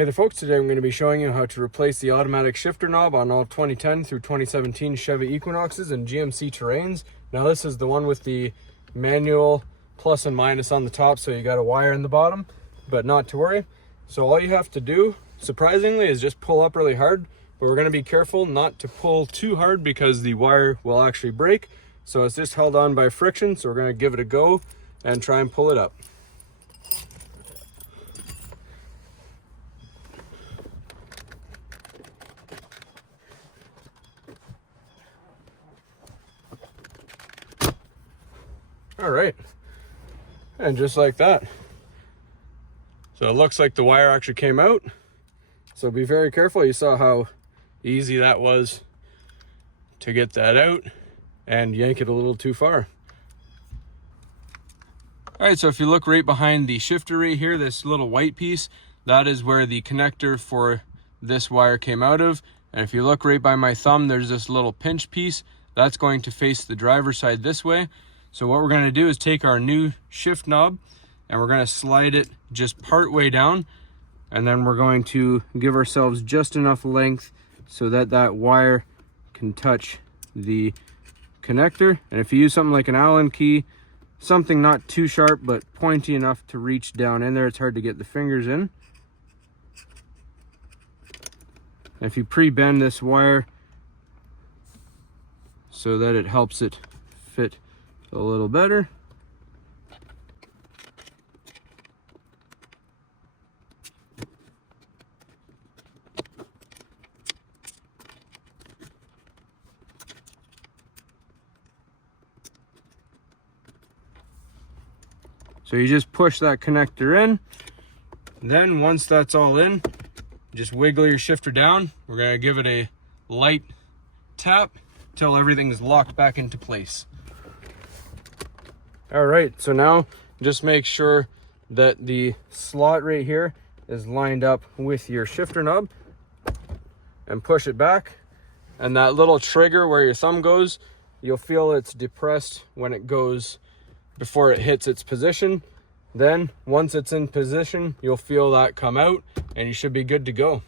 Hey there folks, today I'm going to be showing you how to replace the automatic shifter knob on all 2010 through 2017 Chevy Equinoxes and GMC Terrains. Now this is the one with the manual plus and minus on the top, so you got a wire in the bottom, but not to worry. So all you have to do, surprisingly, is just pull up really hard, but we're going to be careful not to pull too hard because the wire will actually break. So it's just held on by friction, so we're going to give it a go and try and pull it up. All right, and just like that. So it looks like the wire actually came out. So be very careful. You saw how easy that was to get that out and yank it a little too far. All right, so if you look right behind the shifter right here, this little white piece, that is where the connector for this wire came out of. And if you look right by my thumb, there's this little pinch piece that's going to face the driver's side this way. So what we're going to do is take our new shift knob and we're going to slide it just part way down, and then we're going to give ourselves just enough length so that that wire can touch the connector. And if you use something like an Allen key, something not too sharp but pointy enough to reach down in there, it's hard to get the fingers in. And if you pre-bend this wire so that it helps it fit a little better. So you just push that connector in. Then once that's all in, just wiggle your shifter down. We're gonna give it a light tap till everything is locked back into place. All right, so now just make sure that the slot right here is lined up with your shifter knob and push it back. And that little trigger where your thumb goes, you'll feel it's depressed when it goes before it hits its position. Then once it's in position, you'll feel that come out and you should be good to go.